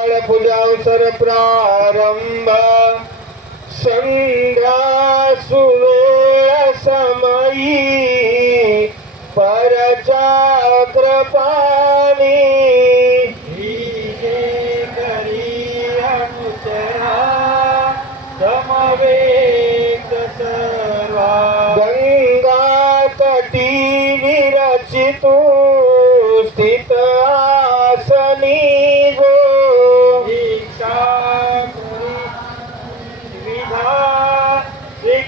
पूजावसर प्रारंभ संध्या सुवेळ समयी परचाक्र पाणी करी अनुचरा समवेत सर्वा गंगा तटी विरचितु स्थित आसनी गो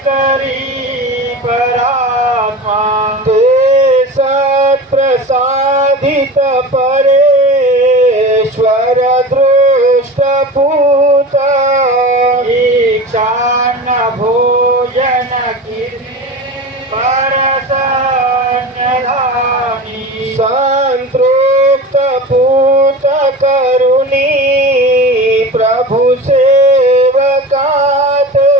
करी परात्मा ते सत्प्रसादित परेश्वर दृष्टपूत ईक्षान्न भोजन किरी परसन्यधानी संतृप्त पूत करुणी प्रभु सेवकाते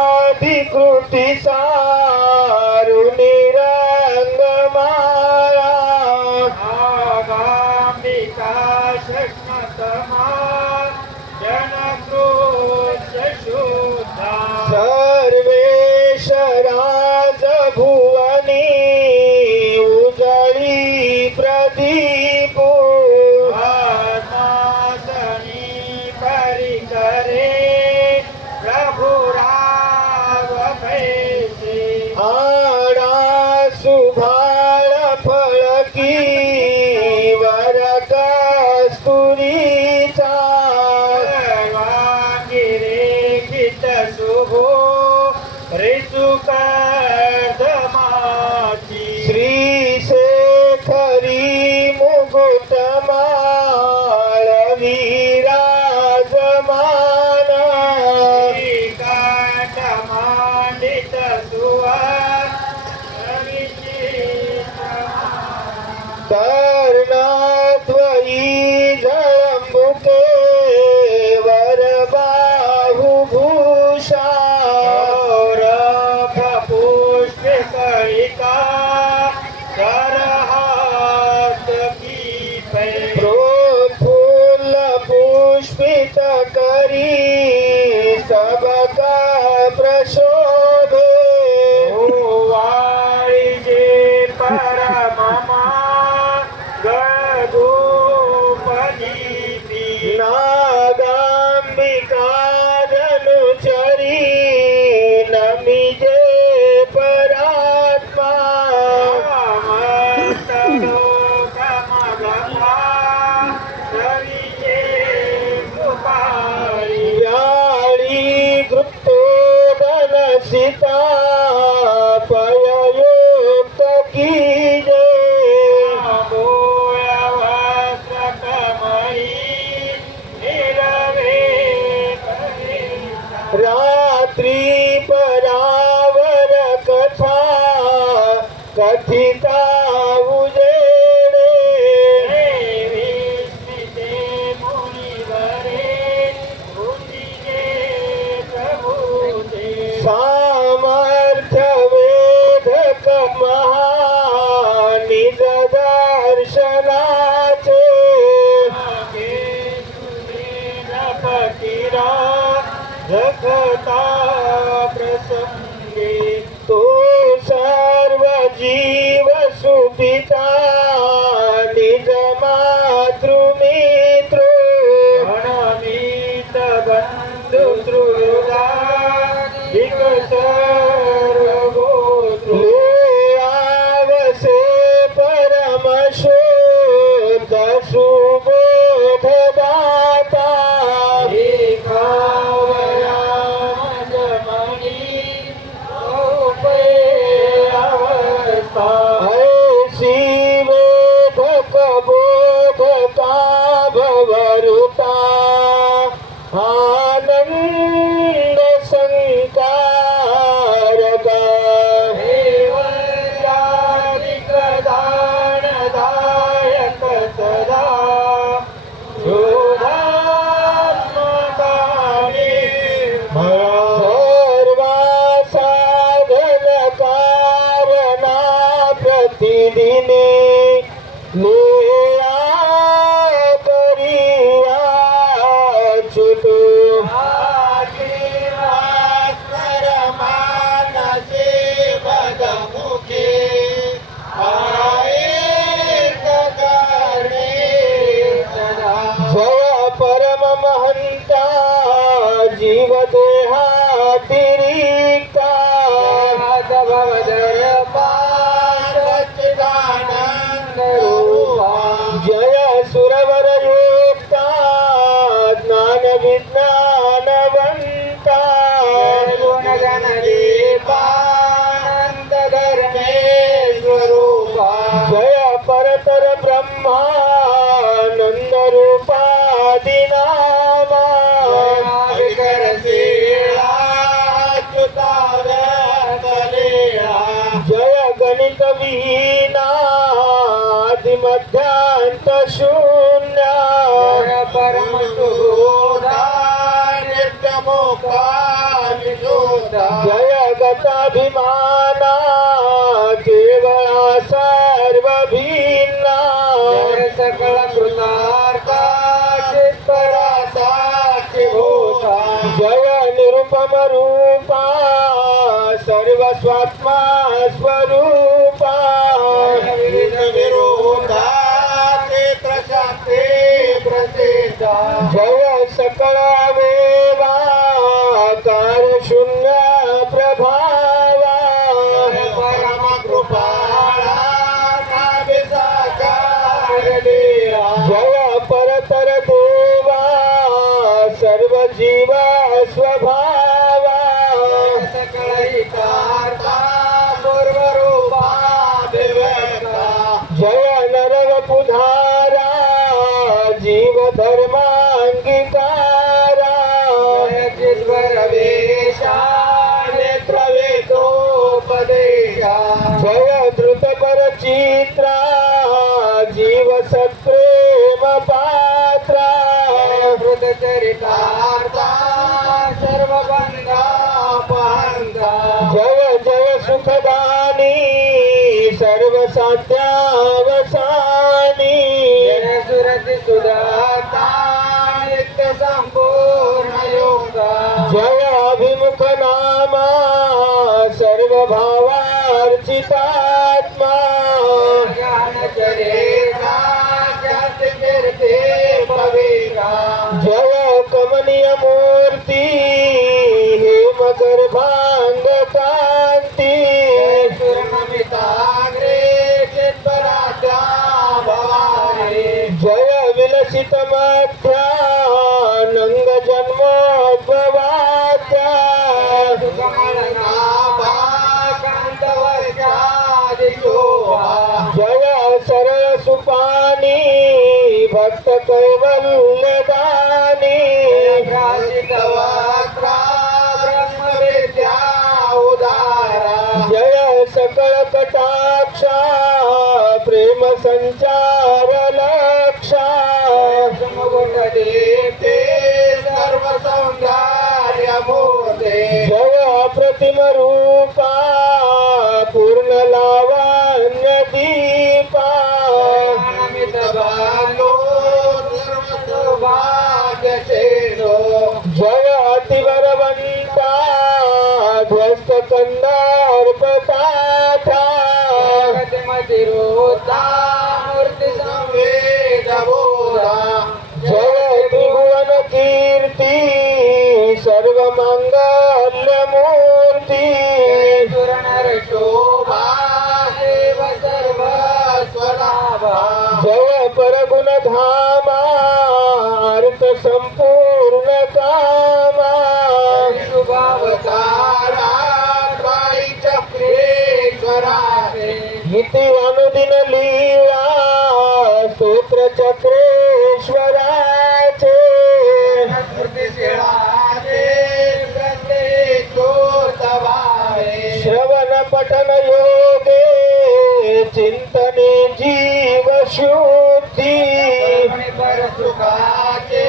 सम्मार्जनाधिकृति सारुणी रंगमाला आगामिका शक्मतमा जनक्रोश शुद्धा सर्वेश राज भुवनी उजळी प्रदीपो सुभाळ फळकी वर कस्तुरीचा वांगिरेखित शुभो ऋतुकर्दमाची श्रीशेखरी मुकुटमाळ विराजमान कांडमांडित सुवा कर्णद्वयी जळंबुके वर बाहुभूषा रभ पुष्पकळिका करहात कीपै प्रोत्फुल्ल पुष्पित करी सबका प्रशोभे वाळिजे परममा नागांबिका धनुचरी नमिजे परात्मा व्याळी गृप्तोदन सीता पययुक्त कीजे रात्रि परावर कथा कथिता उजेडे विस्मिते मुनिवरे बुद्धिजे प्रभुते सामर्थ्य वेधक महानिज दर्शनाचे पतिरा जगता प्रसंगे तो सर्व जीव लीला करिया छुटू जय परम महंता जीव देहातिरिक्ता जय सुरवर युक्ता ज्ञान विज्ञानवंता जय परतर ब्रह्मानंद रूपादिनामा जय गणित विहीनादि मध्यांत शून्य परम जय गताभिमाना केवळा सर्व भिन्ना सकल कृतार्था चित्तराता भूता जय निरुपम रूपा सर्व स्वात्मा स्वरूपा जय सकळ वेवा कार शून्य प्रभावा परम कृपाळा जय परतर देवा सर्व जीव स्वभावा सकल पूर्वरूपा जय नरवपुधारा जीव धर्मांगीकारा जय धृत परचित्रा जीव सत्प्रेम पात्रा सर्व बंधा जय जय सुखदानी सर्व साध्यावसानी सुरति सुदाता नित्य संपूर्ण योगा जय अभिमुख नामा सर्व भावार्चितात्मा ज्ञान चरेगा जात कीर्ति पवेगा जय कमनीय मूर्ती हेम गर्भांग कांती सुरनमिताग्रे चित्तराजा भवानी जय विलसित मध्यानंग जन्मोद्भवाच्या जय सरळ सुपानी भक्त कैवल्यदानी जय सकळ कटाक्षा प्रेम संचार लक्षा सर्व सौंदर्य मूर्ते जय अप्रतिम रूपा पूर्ण लावण्य दीपा अनमित बालो सर्व सौभाग्यशेनो जय अतिवरवंता ध्वस्त कंदर्प पाठा जगतिमतिरोधा मूर्ति संवेद बोधा जय त्रिभुवन कीर्ती सर्व मंगल्य मूर्ती सुरनर शोभा देव सर्व स्वलाभा जय परगुण धामा अर्थ संपूर्ण कामा शुभावतारा त्राई चक्रेश्वरा इति अनुदिन लीला स्तोत्र चक्रेश्वराचे श्रवण पठन योगे चिंतने जीव शुद्धी सुखाचे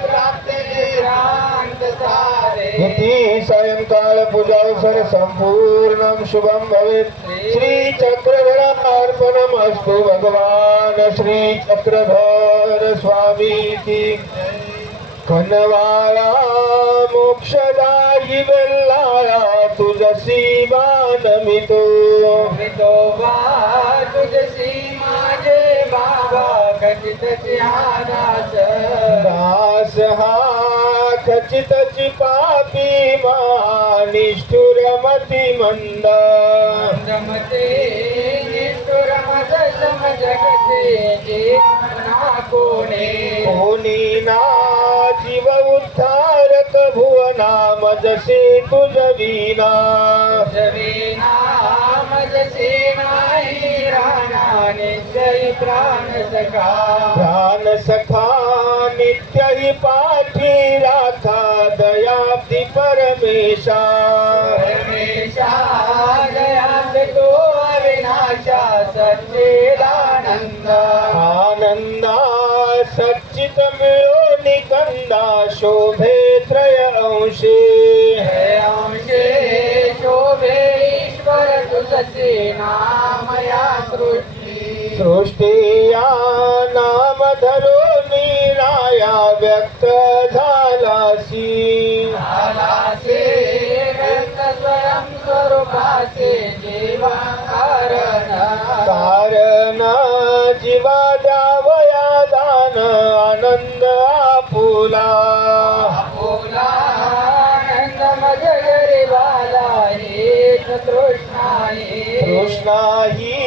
प्राप्त निरांत सारे इति स्वयं काल पूजावसर संपूर्ण शुभम भवेत् श्री चक्रधरार्पणमस्तु भगवान श्री चक्रधर स्वामी की कनवाळा मोक्षदायी वेल्लाळा तुझसी मानमितो विठोबा तुझसी माझे बाबा खचितची दास दास हा खचितची पापी मा निष्ठुर मती मंद जमते निष्ठुर मज समजगते जे मना कोणे कोणी ना जीव उद्धारक भुवना मजसे तुझ वीणा जवीना मजसे नाही राणा निश्चय प्राण सखा प्राण सखा नित्य ही पाठी राखा दयाब्दी परमेशा परमेशा दयात तो अविनाशा सच्चिदानंद आनंदा सच्चित मिळो निकंदा शोभे त्रय अंशे हे अंशे शोभे ईश्वर तुझसे नामया सृष्टी सृष्टिया नाम धरो निराया व्यक्त झालासी आलासे व्यक्त स्वयं स्वरूपाचे जीवा कारण कारण जीवा द्यावया दान आनंद आपुला बोला आनंद मज गरीबाला हेच तृष्णाई कृष्णा ही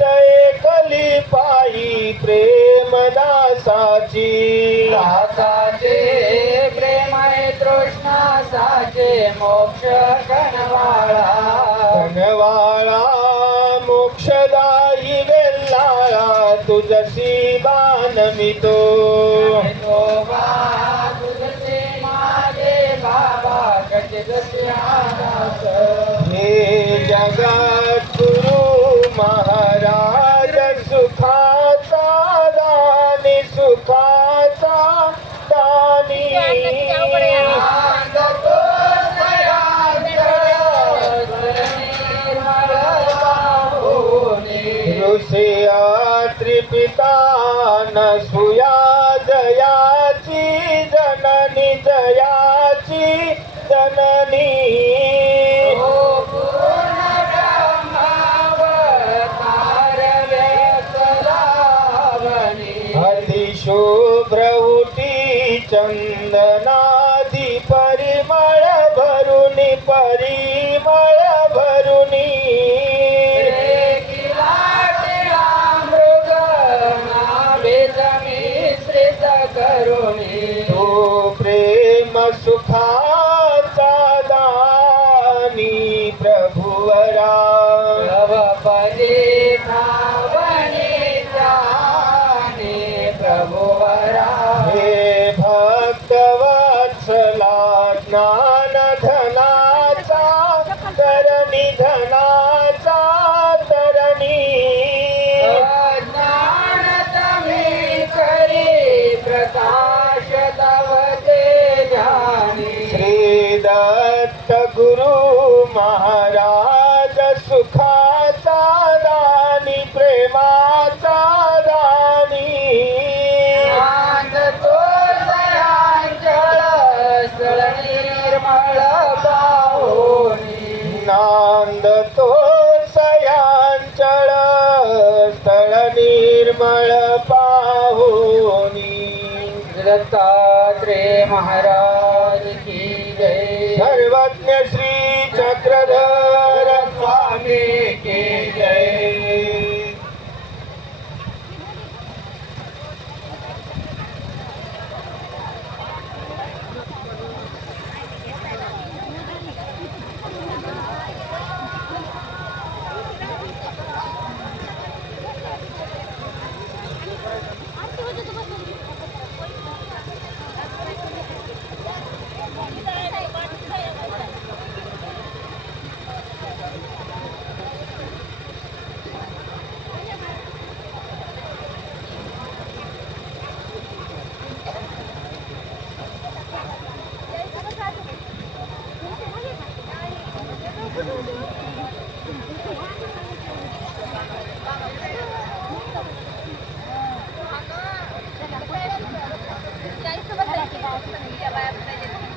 जय कली पायी प्रेमदासाची दासाचे प्रेम आहे तृष्णासाचे मोक्ष कणवाळा कनवाळा मोक्षदायी वेल्लाळा तुझसी बानमितो विठोबा तुझसे माझे बाबा खचितची दास हे जगद्गुरु महाराज सुखाचा दानी सुखाचा दानी ऋषिया त्रिपिता नसुया जयाची जननी जयाची जननी अतिशुभ्रवटी चंदनादी परिमळ भरुनी परिमळ भरुनी तो प्रेम सुखाचा दानी प्रभुवरा हे भक्तवत्सला ज्ञान धनाचा तरणी धनाचा तरणी प्रकाश तव ते जानी श्री दत्त गुरु महाराज सुखाचा दानी प्रेमाचा दानी आनंद तो दयांचळ स्थळ निर्मळ पाहोनी नांद तो सयांचळ स्थळ निर्मळ पाहुनी दत्तात्रेय महाराज की जय सर्वज्ञ श्री चक्रधर स्वामी की जय